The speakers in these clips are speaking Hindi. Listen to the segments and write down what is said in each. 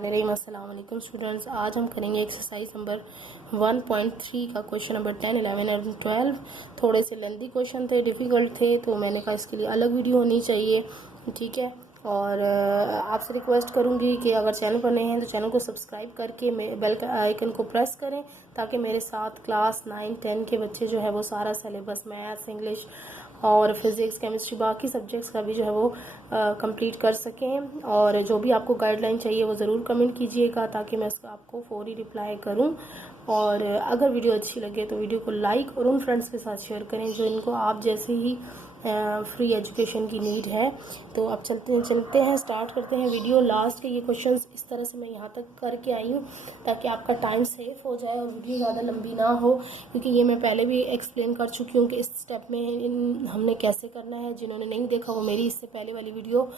अस्सलाम वालेकुम स्टूडेंट्स। आज हम करेंगे एक्सरसाइज नंबर 1.3 का क्वेश्चन नंबर 10, 11 और 12। थोड़े से लेंथी क्वेश्चन थे, डिफ़िकल्ट थे, तो मैंने कहा इसके लिए अलग वीडियो होनी चाहिए, ठीक है। और आपसे रिक्वेस्ट करूंगी कि अगर चैनल पर नए हैं तो चैनल को सब्सक्राइब करके बेल का आइकन को प्रेस करें, ताकि मेरे साथ क्लास 9, 10 के बच्चे जो है वो सारा सिलेबस मैथ्स, इंग्लिश और फिज़िक्स, केमिस्ट्री, बाकी सब्जेक्ट्स का भी जो है वो कंप्लीट कर सकें। और जो भी आपको गाइडलाइन चाहिए वो ज़रूर कमेंट कीजिएगा, ताकि मैं उसका आपको फौरी रिप्लाई करूं। और अगर वीडियो अच्छी लगे तो वीडियो को लाइक और उन फ्रेंड्स के साथ शेयर करें जो इनको आप जैसे ही फ्री एजुकेशन की नीड है। तो अब चलते हैं स्टार्ट करते हैं वीडियो। लास्ट के ये क्वेश्चंस इस तरह से मैं यहाँ तक करके आई हूँ ताकि आपका टाइम सेव हो जाए और वीडियो ज़्यादा लंबी ना हो, क्योंकि ये मैं पहले भी एक्सप्लेन कर चुकी हूँ कि इस स्टेप में हमने कैसे करना है। जिन्होंने नहीं देखा वो मेरी इससे पहले वाली वीडियो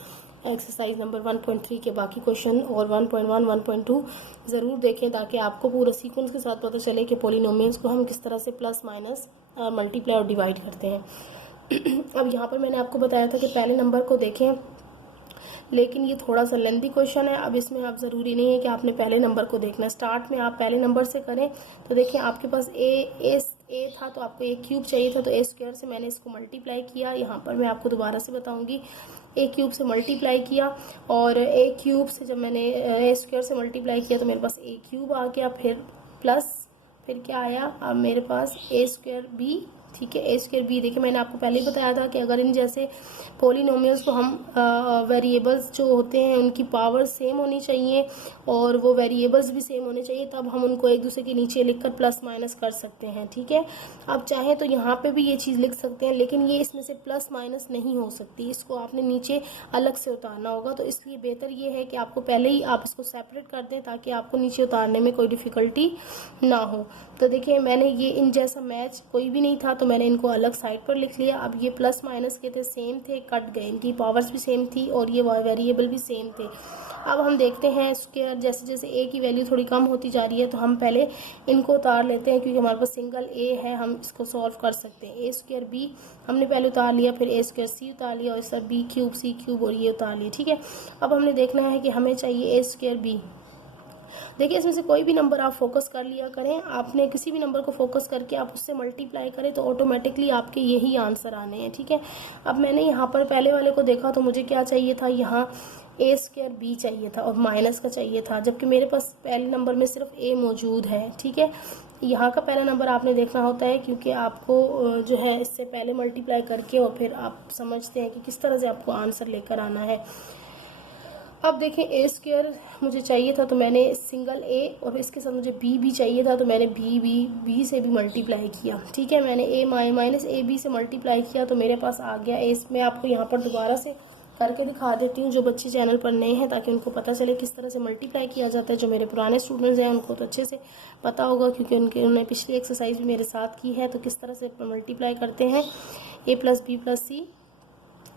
एक्सरसाइज नंबर 1.3 के बाकी क्वेश्चन और 1.1, 1.2 ज़रूर देखें, ताकि आपको पूरा सीक्वेंस के साथ पता चले कि पॉलिनोमियल्स को हम किस तरह से प्लस माइनस मल्टीप्लाई और डिवाइड करते हैं। अब यहाँ पर मैंने आपको बताया था कि पहले नंबर को देखें, लेकिन ये थोड़ा सा लेंथी क्वेश्चन है। अब इसमें आप ज़रूरी नहीं है कि आपने पहले नंबर को देखना है। स्टार्ट में आप पहले नंबर से करें तो देखिए आपके पास ए था, तो आपको ए क्यूब चाहिए था, तो ए स्क्वायर से मैंने इसको मल्टीप्लाई किया। यहाँ पर मैं आपको दोबारा से बताऊंगी, ए क्यूब से मल्टीप्लाई किया, और ए क्यूब से जब मैंने ए स्क्वायर से मल्टीप्लाई किया तो मेरे पास ए क्यूब आ गया, फिर प्लस, फिर क्या आया, अब मेरे पास ए स्क्वायर बी, ठीक है। ए स्क्वायर बी, देखिए मैंने आपको पहले ही बताया था कि अगर इन जैसे पॉलिनोमियल्स को हम वेरिएबल्स जो होते हैं उनकी पावर सेम होनी चाहिए और वो वेरिएबल्स भी सेम होने चाहिए, तब हम उनको एक दूसरे के नीचे लिखकर प्लस माइनस कर सकते हैं, ठीक है। अब चाहे तो यहाँ पे भी ये चीज़ लिख सकते हैं, लेकिन ये इसमें से प्लस माइनस नहीं हो सकती, इसको आपने नीचे अलग से उतारना होगा। तो इसलिए बेहतर ये है कि आपको पहले ही आप इसको सेपरेट कर दें, ताकि आपको नीचे उतारने में कोई डिफ़िकल्टी ना हो। तो देखिए मैंने ये इन जैसा मैच कोई भी नहीं था, तो मैंने इनको अलग साइड पर लिख लिया। अब ये प्लस माइनस के थे, सेम थे, कट गए, इनकी पावर्स भी सेम थी और ये वेरिएबल भी सेम थे। अब हम देखते हैं स्क्वायर, जैसे जैसे ए की वैल्यू थोड़ी कम होती जा रही है, तो हम पहले इनको उतार लेते हैं, क्योंकि हमारे पास सिंगल ए है, हम इसको सॉल्व कर सकते हैं। ए स्क्वायर बी हमने पहले उतार लिया, फिर ए स्क्वायर सी उतार लिया, और इस तरह बी क्यूब, सी क्यूब और ये उतार लिया, ठीक है। अब हमने देखना है कि हमें चाहिए ए स्क्वायर बी। देखिए इसमें से कोई भी नंबर आप फोकस कर लिया करें, आपने किसी भी नंबर को फोकस करके आप उससे मल्टीप्लाई करें तो ऑटोमेटिकली आपके यही आंसर आने हैं, ठीक है। अब मैंने यहाँ पर पहले वाले को देखा तो मुझे क्या चाहिए था, यहाँ ए स्क्वायर बी चाहिए था और माइनस का चाहिए था, जबकि मेरे पास पहले नंबर में सिर्फ ए मौजूद है, ठीक है। यहाँ का पहला नंबर आपने देखना होता है, क्योंकि आपको जो है इससे पहले मल्टीप्लाई करके और फिर आप समझते हैं कि किस तरह से आपको आंसर लेकर आना है। अब देखें ए स्क्वायर मुझे चाहिए था, तो मैंने सिंगल ए और इसके साथ मुझे बी भी चाहिए था, तो मैंने बी से भी मल्टीप्लाई किया, ठीक है। मैंने ए माइनस ए बी से मल्टीप्लाई किया, तो मेरे पास आ गया ए। मैं आपको यहाँ पर दोबारा से करके दिखा देती हूँ, जो बच्चे चैनल पर नए हैं, ताकि उनको पता चले किस तरह से मल्टीप्लाई किया जाता है। जो मेरे पुराने स्टूडेंट्स हैं उनको तो अच्छे से पता होगा, क्योंकि उन्होंने पिछली एक्सरसाइज भी मेरे साथ की है। तो किस तरह से मल्टीप्लाई करते हैं, ए प्लस बी प्लस सी।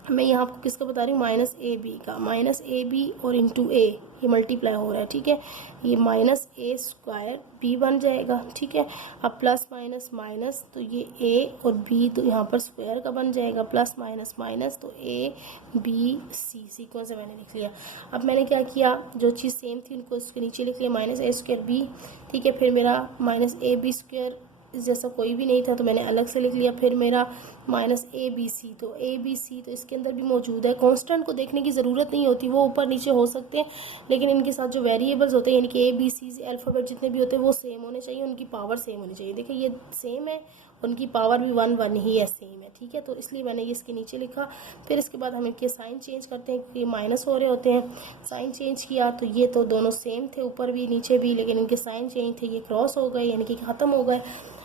मैं यहाँ आपको किसका बता रही हूँ, माइनस ए बी का, माइनस ए बी और इंटू ए, ये मल्टीप्लाई हो रहा है, ठीक है। ये माइनस ए स्क्वायर बी बन जाएगा, ठीक है। अब प्लस माइनस माइनस, तो ये ए और बी तो यहाँ पर स्क्वायर का बन जाएगा, प्लस माइनस माइनस, तो ए बी सी सीक्वेंस से मैंने लिख लिया। अब मैंने क्या किया, जो चीज़ सेम थी उनको उसके नीचे लिख लिया, माइनस ए स्क्वायर बी, ठीक है। फिर मेरा माइनस ए बी स्क्वायर जैसा कोई भी नहीं था, तो मैंने अलग से लिख लिया। फिर मेरा माइनस ए बी सी, तो ए बी सी तो इसके अंदर भी मौजूद है। कांस्टेंट को देखने की ज़रूरत नहीं होती, वो ऊपर नीचे हो सकते हैं, लेकिन इनके साथ जो वेरिएबल्स होते हैं, यानी कि ए बी सी अल्फ़ाबेट जितने भी होते हैं वो सेम होने चाहिए, उनकी पावर सेम होनी चाहिए। देखिए ये सेम है, उनकी पावर भी 1 1 ही है, सेम है, ठीक है। तो इसलिए मैंने ये इसके नीचे लिखा। फिर इसके बाद हम इनके साइन चेंज करते हैं, क्योंकि माइनस हो रहे होते हैं। साइन चेंज किया तो ये तो दोनों सेम थे, ऊपर भी नीचे भी, लेकिन इनके साइन चेंज थे, ये क्रॉस हो गए, यानी कि ख़त्म हो गए।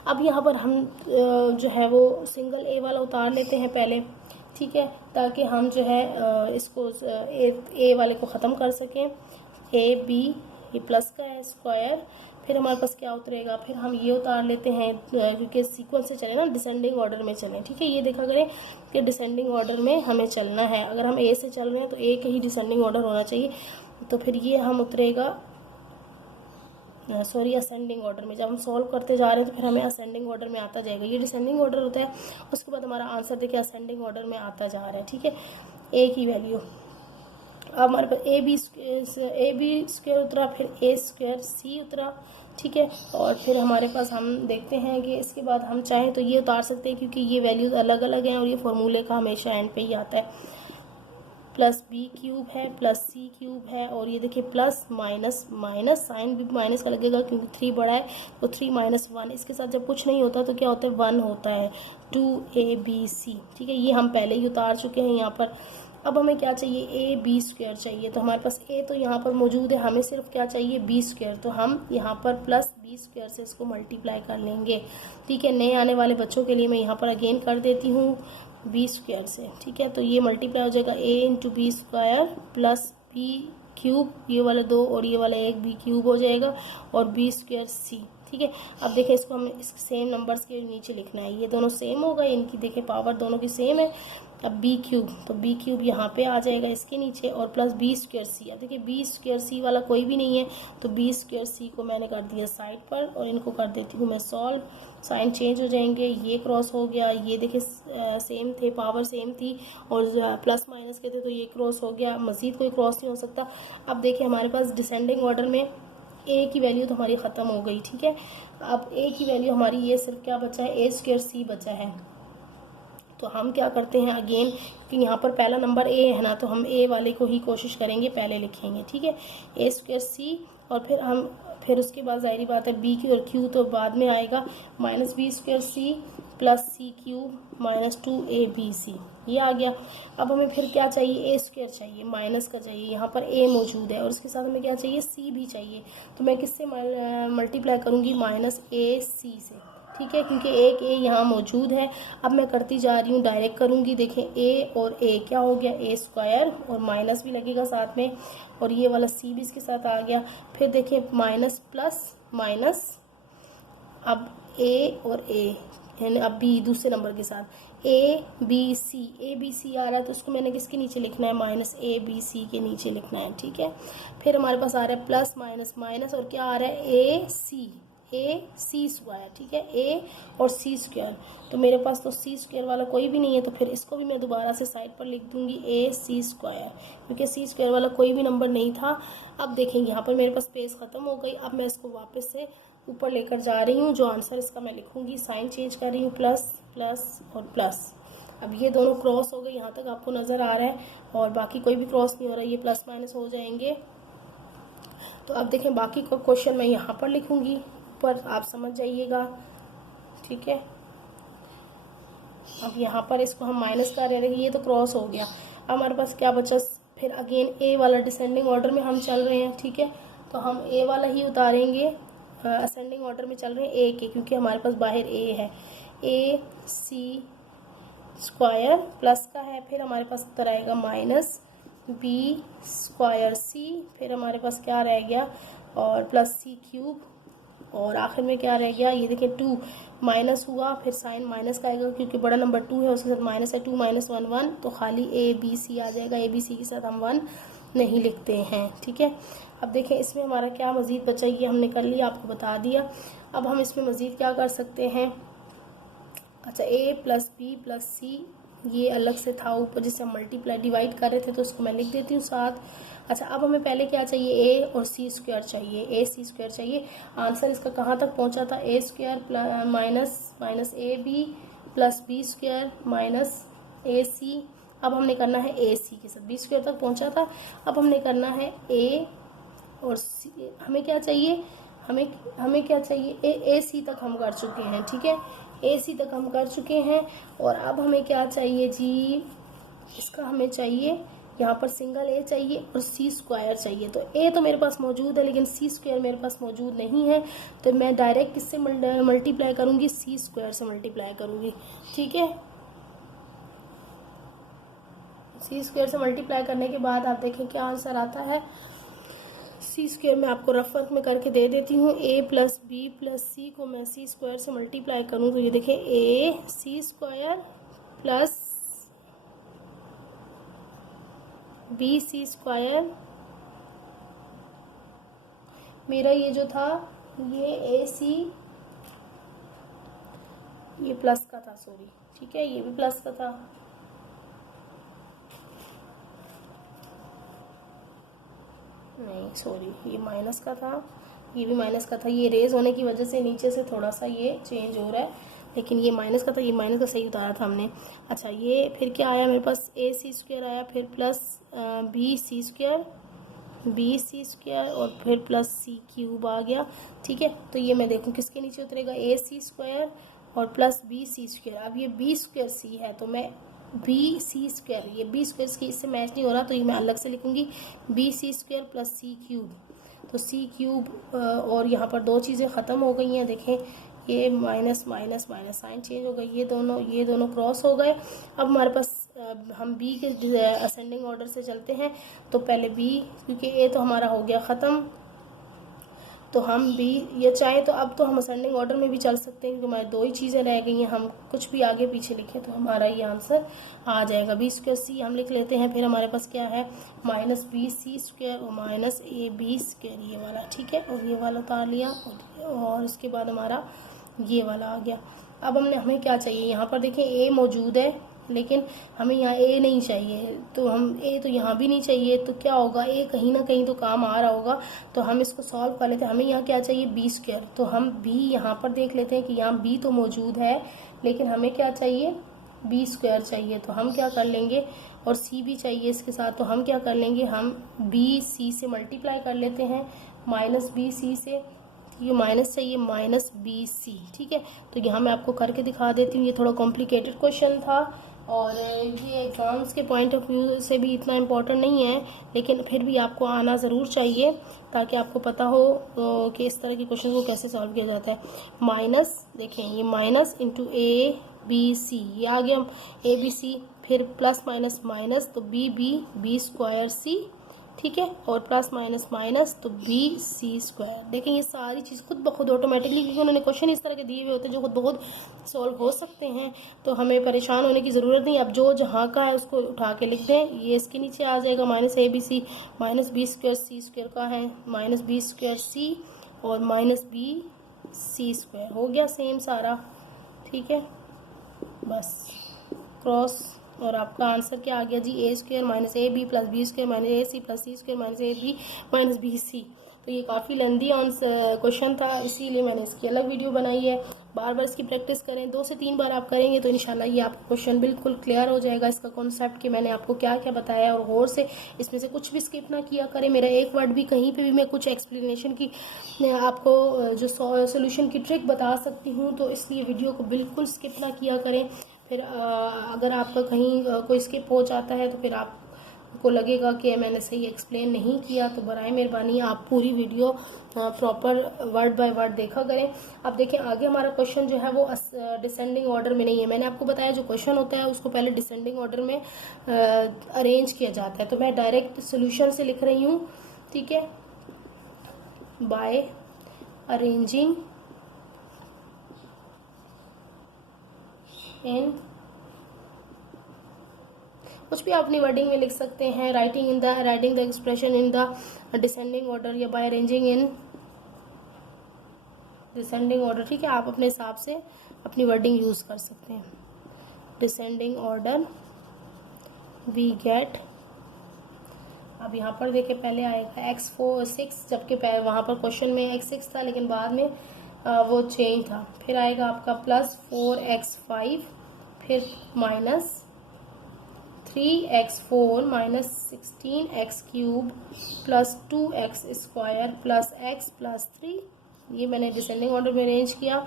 अब यहाँ पर हम जो है वो सिंगल ए वाला उतार लेते हैं पहले, ठीक है, ताकि हम जो है इसको ए वाले को ख़त्म कर सकें। ए बी, ये प्लस का है स्क्वायर, फिर हमारे पास क्या उतरेगा, फिर हम ये उतार लेते हैं, क्योंकि सीक्वेंस से चले ना, डिसेंडिंग ऑर्डर में चलें, ठीक है। ये देखा करें कि डिसेंडिंग ऑर्डर में हमें चलना है। अगर हम ए से चल रहे हैं तो ए के ही डिसेंडिंग ऑर्डर होना चाहिए। तो फिर ये हम उतरेगा, सॉरी, असेंडिंग ऑर्डर में। जब हम सॉल्व करते जा रहे हैं तो फिर हमें असेंडिंग ऑर्डर में आता जाएगा, ये डिसेंडिंग ऑर्डर होता है। उसके बाद हमारा आंसर देखिए असेंडिंग ऑर्डर में आता जा रहा है, ठीक है। ए की वैल्यू अब हमारे पास ए बी स्क्वायर उतरा, फिर ए स्क्वायर सी उतरा, ठीक है। और फिर हमारे पास हम देखते हैं कि इसके बाद हम चाहें तो ये उतार सकते हैं, क्योंकि ये वैल्यूज अलग अलग हैं और ये फॉर्मूले का हमेशा एंड पे ही आता है। प्लस बी क्यूब है प्लस सी क्यूब है, और ये देखिए प्लस माइनस माइनस, साइन भी माइनस का लगेगा क्योंकि 3 बड़ा है, तो 3 माइनस 1, इसके साथ जब कुछ नहीं होता तो क्या होता है 1 होता है, 2ab, ठीक है। ये हम पहले ही उतार चुके हैं यहाँ पर। अब हमें क्या चाहिए, ए बी स्क्वायर चाहिए, तो हमारे पास ए तो यहाँ पर मौजूद है, हमें सिर्फ क्या चाहिए बी स्क्वायर, तो हम यहाँ पर प्लस बी स्क्वायर से इसको मल्टीप्लाई कर लेंगे, ठीक है। नए आने वाले बच्चों के लिए मैं यहाँ पर अगेन कर देती हूँ बी स्क्वायर से, ठीक है। तो ये मल्टीप्लाई हो जाएगा A into B square plus B cube, ये वाला 2 और ये वाला 1 बी क्यूब हो जाएगा, और बी स्क्वायर सी, ठीक है। अब देखिए इसको हमें इस सेम नंबर्स के नीचे लिखना है, ये दोनों सेम हो गए, इनकी देखिए पावर दोनों की सेम है। अब बी क्यूब, तो बी क्यूब यहाँ पे आ जाएगा इसके नीचे, और प्लस बी स्क्वायर सी। अब देखिए बी स्क्वायर सी वाला कोई भी नहीं है, तो बी स्क्वायर सी को मैंने कर दिया साइड पर, और इनको कर देती हूँ मैं सॉल्व। साइन चेंज हो जाएंगे, ये क्रॉस हो गया, ये देखिए सेम थे, पावर सेम थी, और प्लस माइनस के थे तो ये क्रॉस हो गया, मज़ीद कोई क्रॉस नहीं हो सकता। अब देखिए हमारे पास डिसेंडिंग ऑर्डर में ए की वैल्यू तो हमारी ख़त्म हो गई, ठीक है। अब ए की वैल्यू हमारी ये सिर्फ क्या बचा है, ए स्क्वायर सी बचा है। तो हम क्या करते हैं अगेन, क्योंकि यहाँ पर पहला नंबर ए है ना, तो हम ए वाले को ही कोशिश करेंगे, पहले लिखेंगे, ठीक है, ए स्क्वायर सी, और फिर उसके बाद जाहिर बात है बी क्यू और क्यू तो बाद में आएगा, minus B square C plus C cube minus 2ab, ये आ गया। अब हमें फिर क्या चाहिए, ए स्क्वायर चाहिए, माइनस का चाहिए, यहाँ पर ए मौजूद है, और उसके साथ हमें क्या चाहिए, सी भी चाहिए, तो मैं किससे मल्टीप्लाई करूँगी, माइनस ए सी से, ठीक है, क्योंकि एक ए यहाँ मौजूद है। अब मैं करती जा रही हूँ, डायरेक्ट करूँगी, देखें ए और ए क्या हो गया, ए स्क्वायर, और माइनस भी लगेगा साथ में, और ये वाला सी भी इसके साथ आ गया। फिर देखें माइनस प्लस माइनस, अब ए और ए, यानी अब बी दूसरे नंबर के साथ, ए बी सी आ रहा है, तो उसको मैंने किसके नीचे लिखना है, माइनस ए बी सी के नीचे लिखना है, ठीक है। फिर हमारे पास आ रहा है प्लस माइनस माइनस, और क्या आ रहा है, ए सी स्क्वायर, ठीक है, ए और सी स्क्वायर, तो मेरे पास तो सी स्क्वायर वाला कोई भी नहीं है, तो फिर इसको भी मैं दोबारा से साइड पर लिख दूंगी ए सी स्क्वायर, क्योंकि सी स्क्वायर वाला कोई भी नंबर नहीं था। अब देखेंगे यहाँ पर मेरे पास स्पेस ख़त्म हो गई, अब मैं इसको वापस से ऊपर लेकर जा रही हूँ, जो आंसर इसका मैं लिखूँगी, साइन चेंज कर रही हूँ, प्लस प्लस और प्लस। अब ये दोनों क्रॉस हो गए, यहाँ तक आपको नज़र आ रहा है, और बाकी कोई भी क्रॉस नहीं हो रहा है, ये प्लस माइनस हो जाएंगे। तो अब देखें बाकी का क्वेश्चन मैं यहाँ पर लिखूँगी, पर आप समझ जाइएगा, ठीक है। अब यहाँ पर इसको हम माइनस कर रहे हैं, ये तो क्रॉस हो गया। अब हमारे पास क्या बचा, फिर अगेन ए वाला, डिसेंडिंग ऑर्डर में हम चल रहे हैं, ठीक है, तो हम ए वाला ही उतारेंगे, असेंडिंग ऑर्डर में चल रहे हैं ए के, क्योंकि हमारे पास बाहर ए है, ए सी स्क्वायर प्लस का है, फिर हमारे पास उतर आएगा माइनस बी स्क्वायर सी, फिर हमारे पास क्या रह गया, और प्लस सी क्यूब, और आखिर में क्या रह गया, ये देखिए 2 माइनस हुआ, फिर साइन माइनस का आएगा क्योंकि बड़ा नंबर 2 है, उसके साथ माइनस है, 2 माइनस 1 1, तो खाली ए बी सी आ जाएगा, ए बी सी के साथ हम 1 नहीं लिखते हैं, ठीक है। अब देखें इसमें हमारा क्या मज़ीद बचा, ये हमने कर लिया, आपको बता दिया। अब हम इसमें मज़ीद क्या कर सकते हैं, अच्छा ए प्लस बी प्लस सी, ये अलग से था ऊपर जिसे हम मल्टीप्लाई डिवाइड कर रहे थे, तो उसको मैं लिख देती हूँ साथ। अच्छा अब हमें पहले क्या चाहिए, ए और सी स्क्वायर चाहिए, ए सी स्क्वायर चाहिए। आंसर इसका कहाँ तक पहुँचा था, A square minus A B plus B square minus A C. अब हमने करना है ए सी के साथ, बी स्क्वायर तक पहुँचा था, अब हमने करना है ए और सी। हमें क्या चाहिए, हमें क्या चाहिए, ए सी तक हम कर चुके हैं, ठीक है, ए सी तक हम कर चुके हैं। और अब हमें क्या चाहिए जी, इसका हमें चाहिए यहाँ पर सिंगल ए चाहिए और सी स्क्वायर चाहिए। तो ए तो मेरे पास मौजूद है, लेकिन सी स्क्वायर मेरे पास मौजूद नहीं है, तो मैं डायरेक्ट किससे मल्टीप्लाई करूँगी, सी स्क्वायर से मल्टीप्लाई करूँगी, ठीक है। सी स्क्वायर से मल्टीप्लाई करने के बाद आप देखें क्या आंसर आता है। सी स्क्वायर मैं आपको रफ वर्क में करके दे देती हूँ, ए प्लस बी प्लस सी को मैं सी स्क्वायर से मल्टीप्लाई करूँ तो ये देखें A C square plus B C square, मेरा ये जो था ये ए सी, ये प्लस का था, सॉरी, ठीक है, ये भी प्लस का था, नहीं सॉरी, ये माइनस का था, ये भी माइनस का था, ये रेज होने की वजह से नीचे से थोड़ा सा ये चेंज हो रहा है, लेकिन ये माइनस का था, ये माइनस का सही उतारा था हमने। अच्छा ये फिर क्या आया मेरे पास, ए सी स्क्वायर आया, फिर प्लस बी सी स्क्वायर और फिर प्लस सी क्यूब आ गया। ठीक है, तो ये मैं देखूँ किसके नीचे उतरेगा, ए सी स्क्वायर और प्लस बी सी स्क्वायर। अब ये बी स्क्वायर सी है तो मैं बी सी स्क्वायर, ये बी स्क्वायर की इससे मैच नहीं हो रहा तो ये मैं अलग से लिखूंगी, B C square plus C cube. तो सी क्यूब और यहाँ पर दो चीज़ें ख़त्म हो गई हैं, देखें ये minus minus minus sign change हो गई, ये दोनों क्रॉस हो गए। अब हमारे पास हम बी के असेंडिंग ऑर्डर से चलते हैं, तो पहले बी, क्योंकि ए तो हमारा हो गया ख़त्म, तो हम बी, ये चाहे तो अब तो हम असेंडिंग ऑर्डर में भी चल सकते हैं, क्योंकि हमारी दो ही चीज़ें रह गई हैं, हम कुछ भी आगे पीछे लिखें तो हमारा ये आंसर आ जाएगा। बी स्क्वायर सी हम लिख लेते हैं, फिर हमारे पास क्या है, माइनस बी सी स्क्वायर और माइनस ए बी स्क्वायर, ये वाला। ठीक है, और ये वाला उतार लिया और इसके बाद हमारा ये वाला आ गया। अब हमें क्या चाहिए, यहाँ पर देखें ए मौजूद है लेकिन हमें यहाँ ए नहीं चाहिए, तो हम ए तो यहाँ भी नहीं चाहिए, तो क्या होगा, ए कहीं ना कहीं तो काम आ रहा होगा, तो हम इसको सॉल्व कर लेते हैं। हमें यहाँ क्या चाहिए, बी स्क्वायर, तो हम बी यहाँ पर देख लेते हैं कि यहाँ बी तो मौजूद है लेकिन हमें क्या चाहिए, बी स्क्वायर चाहिए। तो हम क्या कर लेंगे, और सी भी चाहिए इसके साथ, तो हम क्या कर लेंगे, हम बी सी से मल्टीप्लाई कर लेते हैं, माइनस बी सी से, ये माइनस चाहिए, माइनस बी सी। ठीक है, तो यहाँ मैं आपको करके दिखा देती हूँ, ये थोड़ा कॉम्प्लिकेटेड क्वेश्चन था और ये एग्ज़ाम्स के पॉइंट ऑफ व्यू से भी इतना इम्पोर्टेंट नहीं है, लेकिन फिर भी आपको आना ज़रूर चाहिए ताकि आपको पता हो कि इस तरह के क्वेश्चन को कैसे सॉल्व किया जाता है। माइनस, देखें ये minus into A B C, ये आ गया ए बी सी, फिर प्लस माइनस माइनस तो बी स्क्वायर सी। ठीक है, और प्लस माइनस माइनस तो बी सी स्क्वायर। देखें ये सारी चीज़ खुद ब खुद ऑटोमेटिकली, क्योंकि उन्होंने क्वेश्चन इस तरह के दिए हुए होते हैं जो खुद ब खुद सॉल्व हो सकते हैं, तो हमें परेशान होने की ज़रूरत नहीं। अब जो जहाँ का है उसको उठा के लिख दें, ये इसके नीचे आ जाएगा, minus A B C, minus B square C square का है माइनस बी स्क्वायर सी और माइनस बी सी स्क्वायर, हो गया सेम सारा। ठीक है, बस क्रॉस, और आपका आंसर क्या आ गया जी, A square minus A B plus B square minus A C plus C square minus A B minus B C. तो ये काफ़ी लेंदी आंसर क्वेश्चन था, इसीलिए मैंने इसकी अलग वीडियो बनाई है। बार बार इसकी प्रैक्टिस करें, 2 से 3 बार आप करेंगे तो इंशाल्लाह ये आपका क्वेश्चन बिल्कुल क्लियर हो जाएगा, इसका कॉन्सेप्ट कि मैंने आपको क्या क्या बताया, और गौर से इसमें से कुछ भी स्किप ना किया करें। मेरा एक वर्ड भी कहीं पे भी मैं कुछ एक्सप्लेनेशन की आपको जो सोल्यूशन की ट्रिक बता सकती हूँ, तो इसलिए वीडियो को बिल्कुल स्किप ना किया करें। फिर अगर आपका कहीं कोई स्किप हो जाता है तो फिर आपको लगेगा कि मैंने सही एक्सप्लेन नहीं किया, तो बराए मेहरबानी आप पूरी video proper word by word देखा करें। अब देखें आगे हमारा क्वेश्चन जो है वो डिसेंडिंग ऑर्डर में नहीं है। मैंने आपको बताया जो क्वेश्चन होता है उसको पहले डिसेंडिंग ऑर्डर में अरेंज किया जाता है, तो मैं डायरेक्ट सोल्यूशन से लिख रही हूँ। ठीक है, बाय अरेंजिंग इन, कुछ भी आप अपनी वर्डिंग में लिख सकते हैं, writing the expression in the descending order या by arranging in descending order. ठीक है, आप अपने हिसाब से अपनी वर्डिंग यूज कर सकते हैं। डिसेंडिंग ऑर्डर वी गेट, अब यहाँ पर देखिए पहले आएगा x4 6, जबकि वहाँ पर क्वेश्चन में x6 था लेकिन बाद में वो चेंज था। फिर आएगा आपका प्लस 4x5, फिर minus 3x4 minus 16x³ plus 2x square plus x plus 3। ये मैंने डिसेंडिंग ऑर्डर में अरेंज किया,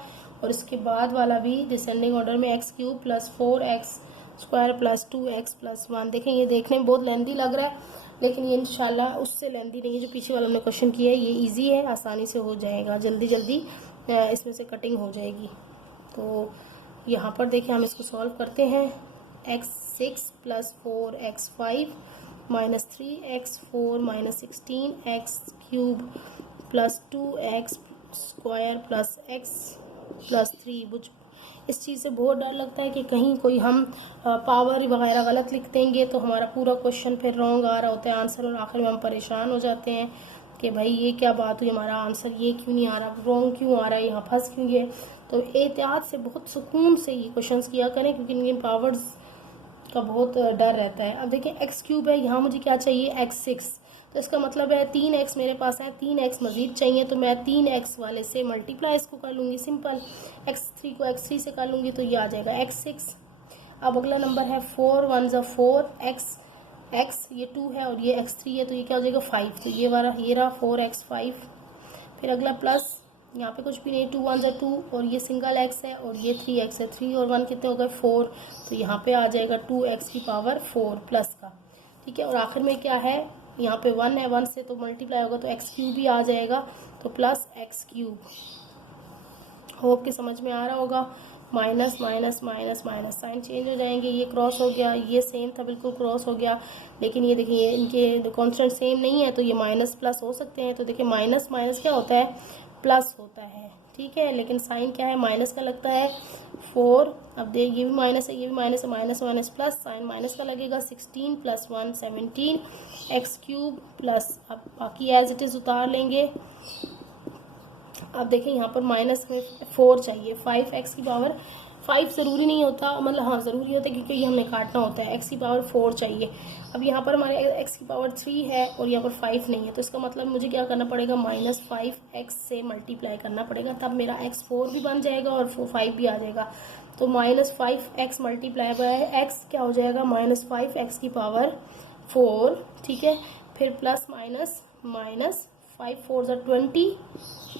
और इसके बाद वाला भी डिसेंडिंग ऑर्डर में x³ plus 4x square plus 2x plus 1। देखें ये देखने में बहुत लेंदी लग रहा है लेकिन ये इंशाल्लाह उससे लेंदी नहीं है। जो पीछे वाला हमने क्वेश्चन किया है ये इजी है, आसानी से हो जाएगा, जल्दी जल्दी इसमें से कटिंग हो जाएगी। तो यहाँ पर देखें हम इसको सॉल्व करते हैं। x6 plus 4x5 minus 3x4 minus 16x³ plus 2x square plus x plus 3। मुझ इस चीज़ से बहुत डर लगता है कि कहीं कोई हम पावर वगैरह गलत लिख देंगे तो हमारा पूरा क्वेश्चन फिर रॉन्ग आ रहा होता है आंसर, और आखिर में हम परेशान हो जाते हैं कि भाई ये क्या बात हुई, हमारा आंसर ये क्यों नहीं आ रहा, रॉन्ग क्यों आ रहा है, यहाँ फंस क्यों गए। तो एहतियात से बहुत सुकून से ये क्वेश्चंस किया करें क्योंकि इनके पावर्स का बहुत डर रहता है। अब देखिए x³ है, यहाँ मुझे क्या चाहिए x6, तो इसका मतलब है 3x मेरे पास है, 3x मज़ीद चाहिए, तो मैं 3x वाले से मल्टीप्लाई इसको कर लूँगी सिंपल, x3 को x3 से कर लूँगी तो ये आ जाएगा x6। अब अगला नंबर है 4 1 ज़ा 4, x ये 2 है और ये x3 है, तो ये क्या हो जाएगा 5, तो ये वाला ये रहा 4x5। फिर अगला प्लस, यहाँ पे कुछ भी नहीं, 2 1 ज़ा 2 और ये सिंगल x है और ये 3x है, 3 और 1 कितने हो गए 4, तो यहाँ पे आ जाएगा 2x की पावर 4 प्लस का, ठीक है। और आखिर में क्या है, यहाँ पे 1 है, 1 से तो मल्टीप्लाई होगा तो x³ भी आ जाएगा, तो प्लस x³। होप के समझ में आ रहा होगा। Minus minus minus minus sign change हो जाएंगे, ये क्रॉस हो गया, ये सेम था बिल्कुल क्रॉस हो गया, लेकिन ये देखिए इनके कांस्टेंट सेम नहीं है तो ये माइनस प्लस हो सकते हैं। तो देखिए माइनस माइनस क्या होता है, प्लस होता है, ठीक है, लेकिन साइन क्या है, माइनस का लगता है 4। अब देख ये भी माइनस है, ये भी माइनस है, minus minus plus, sign minus का लगेगा, 16 + 1 17 x³ प्लस, अब बाकी एज इट इज़ उतार लेंगे। अब देखें यहाँ पर माइनस में 4 चाहिए, 5x की पावर 5 ज़रूरी नहीं होता, मतलब हाँ ज़रूरी होता है क्योंकि ये हमने काटना होता है, x की पावर 4 चाहिए। अब यहाँ पर हमारे x की पावर 3 है और यहाँ पर 5 नहीं है, तो इसका मतलब मुझे क्या करना पड़ेगा, -5x से मल्टीप्लाई करना पड़ेगा, तब मेरा x4 भी बन जाएगा और 5 भी आ जाएगा। तो -5x मल्टीप्लाई बाय x क्या हो जाएगा, -5x की पावर 4, ठीक है। फिर प्लस माइनस माइनस 5 4 ज़ा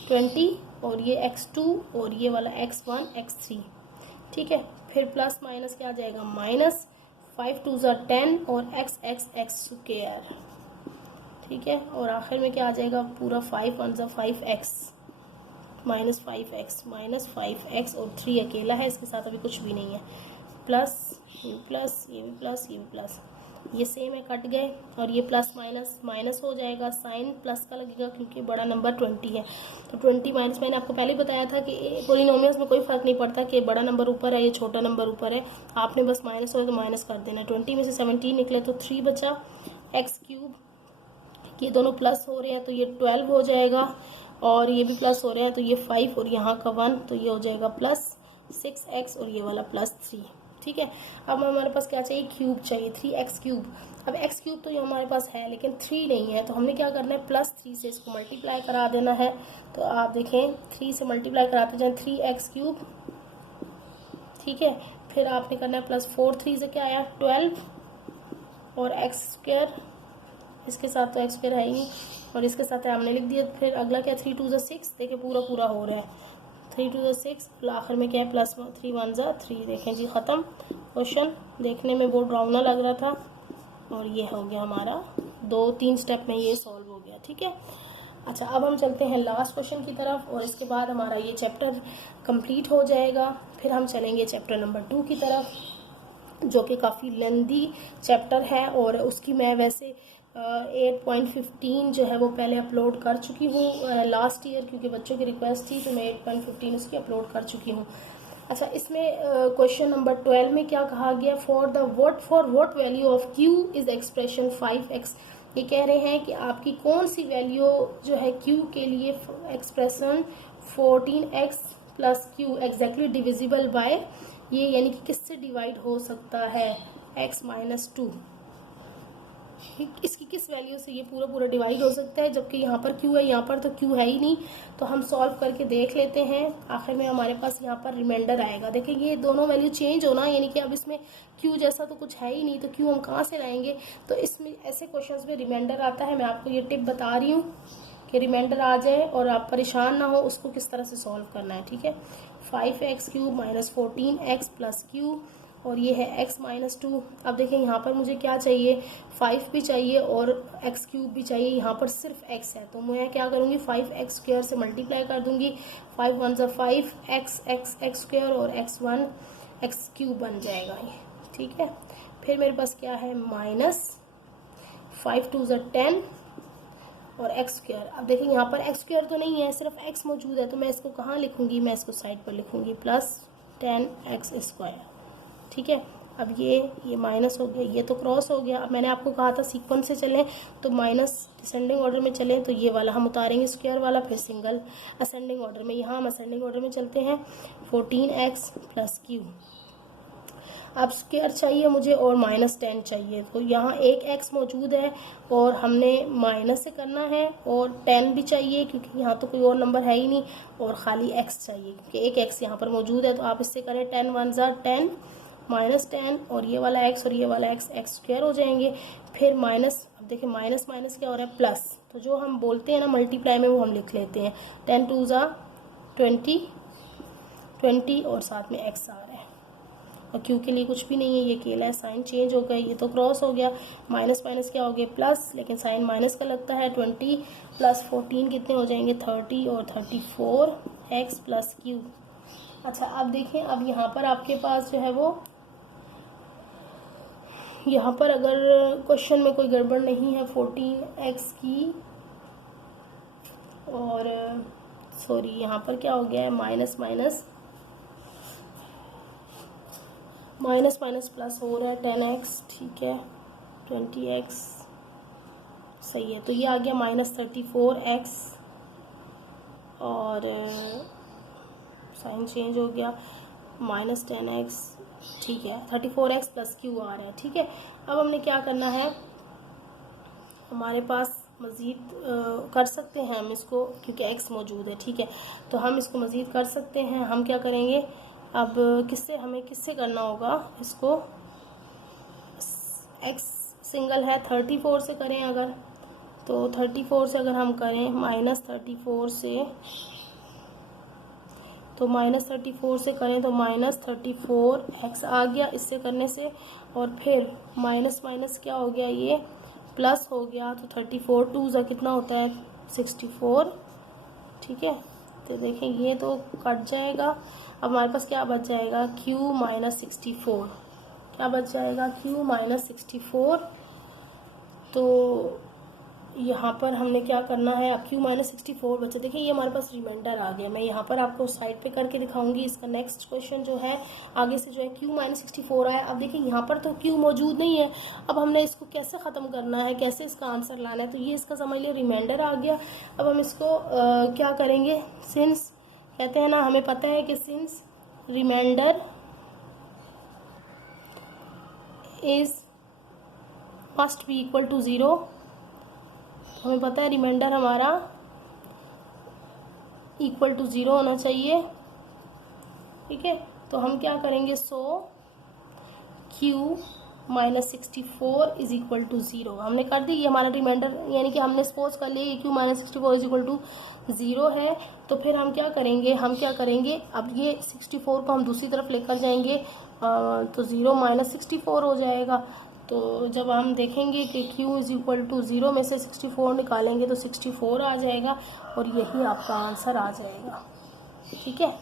20 और ये x2 और ये वाला x1 x3, ठीक है। फिर प्लस माइनस क्या आ जाएगा, माइनस 5 2 ज़ा 10 और x² ठीक है। और आखिर में क्या आ जाएगा, पूरा 5 1 ज़ा 5x -5x और 3 अकेला है, इसके साथ अभी कुछ भी नहीं है, प्लस ये भी प्लस, ये भी प्लस, ये भी प्लस, ये सेम है, कट गए, और ये प्लस माइनस माइनस हो जाएगा, साइन प्लस का लगेगा क्योंकि बड़ा नंबर 20 है। तो 20 माइनस, मैंने आपको पहले ही बताया था कि पॉलिनोमियल्स में कोई फ़र्क नहीं पड़ता कि बड़ा नंबर ऊपर है या छोटा नंबर ऊपर है, आपने बस माइनस हो तो माइनस कर देना। 20 में से 17 निकले तो 3 बचा, x³, ये दोनों प्लस हो रहे हैं तो ये 12 हो जाएगा, और ये भी प्लस हो रहे हैं तो ये 5 और यहाँ का 1, तो ये हो जाएगा प्लस 6x और ये वाला प्लस 3, ठीक है। अब हमारे पास क्या चाहिए, क्यूब चाहिए, 3x³। अब x³ तो ये हमारे पास है लेकिन 3 नहीं है, तो हमने क्या करना है, +3 से इसको मल्टीप्लाई करा देना है। तो आप देखें 3 से मल्टीप्लाई कराते जाएं, 3x³, ठीक है। फिर आपने करना है +4, 3 से क्या आया 12 और x², इसके साथ तो x² है ही नहीं और इसके साथ हमने लिख दिया। फिर अगला क्या, 3 2 ज़ा 6, देखिए पूरा पूरा हो रहा है, 3 2 ज़ा 6, आखिर में क्या है +3 1 ज़ा 3, देखें जी ख़त्म। क्वेश्चन देखने में बहुत डरावना लग रहा था और ये हो गया हमारा 2-3 स्टेप में ये सॉल्व हो गया, ठीक है। अच्छा, अब हम चलते हैं लास्ट क्वेश्चन की तरफ और इसके बाद हमारा ये चैप्टर कंप्लीट हो जाएगा। फिर हम चलेंगे चैप्टर नंबर 2 की तरफ, जो कि काफ़ी लेंदी चैप्टर है और उसकी मैं वैसे 8.15 जो है वो पहले अपलोड कर चुकी हूँ लास्ट ईयर, क्योंकि बच्चों की रिक्वेस्ट थी तो मैं 8.15 उसकी अपलोड कर चुकी हूँ। अच्छा, इसमें क्वेश्चन नंबर 12 में क्या कहा गया, for what value of q is expression 5x। ये कह रहे हैं कि आपकी कौन सी वैल्यू जो है q के लिए expression 14x + q exactly divisible by ये, यानी कि किससे डिवाइड हो सकता है, x - 2, इसकी किस वैल्यू से ये पूरा डिवाइड हो सकता है, जबकि यहाँ पर q है, यहाँ पर तो q है ही नहीं। तो हम सॉल्व करके देख लेते हैं। आखिर में हमारे पास यहाँ पर रिमाइंडर आएगा, देखिए ये दोनों वैल्यू चेंज होना, यानी कि अब इसमें q जैसा तो कुछ है ही नहीं, तो q हम कहाँ से लाएंगे। तो इसमें ऐसे क्वेश्चंस में रिमाइंडर आता है, मैं आपको ये टिप बता रही हूँ कि रिमाइंडर आ जाए और आप परेशान ना हो उसको किस तरह से सॉल्व करना है, ठीक है। 5x³ - 14x + q और ये है x - 2। अब देखें यहाँ पर मुझे क्या चाहिए, 5 भी चाहिए और x³ भी चाहिए, यहाँ पर सिर्फ x है, तो मैं क्या करूँगी, 5x² से मल्टीप्लाई कर दूँगी, 5 1 ज़ा 5, x² और x1 x³ बन जाएगा ये, ठीक है। फिर मेरे पास क्या है, -5 2 ज़ा 10 और x²। अब देखिए यहाँ पर x² तो नहीं है, सिर्फ x मौजूद है, तो मैं इसको कहाँ लिखूँगी, मैं इसको साइड पर लिखूँगी +10x², ठीक है। अब ये माइनस हो गया, ये तो क्रॉस हो गया। अब मैंने आपको कहा था सीक्वेंस से चलें तो माइनस डिसेंडिंग ऑर्डर में चलें, तो ये वाला हम उतारेंगे स्क्वायर वाला, फिर सिंगल असेंडिंग ऑर्डर में, यहाँ हम असेंडिंग ऑर्डर में चलते हैं, 14x + q। अब स्क्वायर चाहिए मुझे और -10 चाहिए। तो यहाँ एक x मौजूद है और हमने माइनस से करना है, और 10 भी चाहिए क्योंकि यहाँ तो कोई और नंबर है ही नहीं, और खाली x चाहिए क्योंकि एक x यहाँ पर मौजूद है। तो आप इससे करें 10 1 ज़ा 10 -10, और ये वाला x और ये वाला x स्क्वायर हो जाएंगे। फिर माइनस, अब देखिए माइनस माइनस क्या हो रहा है, प्लस। तो जो हम बोलते हैं ना मल्टीप्लाई में, वो हम लिख लेते हैं 10 2 ज़ा 20 और साथ में x आ रहा है, और क्यू के लिए कुछ भी नहीं है, ये अकेला है। साइन चेंज हो गया, ये तो क्रॉस हो गया, माइनस माइनस क्या हो गया, प्लस, लेकिन साइन माइनस का लगता है। 20 + 14 कितने हो जाएंगे, 30, और 34 x + q। अच्छा अब देखें, अब यहाँ पर आपके पास जो है वो, यहाँ पर अगर क्वेश्चन में कोई गड़बड़ नहीं है 14x की, और सॉरी यहाँ पर क्या हो गया है, माइनस माइनस प्लस हो रहा है 10x, ठीक है 20x सही है। तो ये आ गया -34x, और साइन चेंज हो गया, -10x, ठीक है 34x + q आ रहा है, ठीक है। अब हमने क्या करना है, हमारे पास मज़ीद कर सकते हैं हम इसको, क्योंकि x मौजूद है, ठीक है, तो हम इसको मज़ीद कर सकते हैं। हम क्या करेंगे, अब हमें किससे करना होगा इसको, x सिंगल है 34 से करें अगर, तो 34 से अगर हम करें -34 से, तो -34 से करें तो -34x आ गया इससे करने से, और फिर माइनस माइनस क्या हो गया, ये प्लस हो गया। तो 34 2 ज़ा कितना होता है, 64, ठीक है। तो देखें ये तो कट जाएगा, अब हमारे पास क्या बच जाएगा, q - 64, क्या बच जाएगा, q - 64। तो यहाँ पर हमने क्या करना है, अब q - 64 बच्चे देखिए, ये हमारे पास रिमाइंडर आ गया। मैं यहाँ पर आपको साइड पे करके दिखाऊंगी। इसका नेक्स्ट क्वेश्चन जो है आगे से जो है q - 64 आया। अब देखिए यहाँ पर तो q मौजूद नहीं है, अब हमने इसको कैसे ख़त्म करना है, कैसे इसका आंसर लाना है, तो ये इसका समझ लिया रिमाइंडर आ गया। अब हम इसको क्या करेंगे, सिंस कहते हैं ना, हमें पता है कि since remainder is must be equal to 0, हमें पता है रिमाइंडर हमारा इक्वल टू 0 होना चाहिए, ठीक है। तो हम क्या करेंगे, सो q - 64 इज इक्वल टू 0 हमने कर दी, ये हमारा रिमाइंडर, यानी कि हमने सपोज कर लिया q - 64 इज इक्वल टू 0 है। तो फिर हम क्या करेंगे, अब ये 64 को हम दूसरी तरफ लेकर जाएंगे, तो 0 - 64 हो जाएगा। तो जब हम देखेंगे कि q इज इक्वल टू 0 में से 64 निकालेंगे तो 64 आ जाएगा, और यही आपका आंसर आ जाएगा, ठीक है।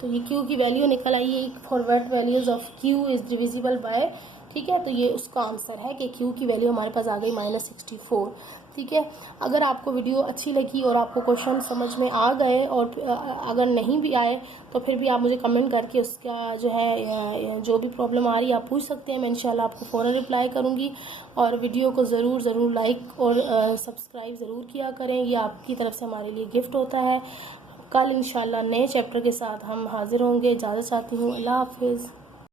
तो ये q की वैल्यू निकल आई है, forward values of q is divisible by, ठीक है। तो ये उसका आंसर है कि q की वैल्यू हमारे पास आ गई -64, ठीक है। अगर आपको वीडियो अच्छी लगी और आपको क्वेश्चन समझ में आ गए, और अगर नहीं भी आए तो फिर भी आप मुझे कमेंट करके उसका जो है जो भी प्रॉब्लम आ रही है आप पूछ सकते हैं, मैं इंशाल्लाह आपको फ़ौरन रिप्लाई करूँगी। और वीडियो को ज़रूर लाइक और सब्सक्राइब ज़रूर किया करें, ये आपकी तरफ से हमारे लिए गिफ्ट होता है। कल इंशाल्लाह नए चैप्टर के साथ हम हाज़िर होंगे। इजाज़त चाहती हूँ, अल्लाह हाफिज़।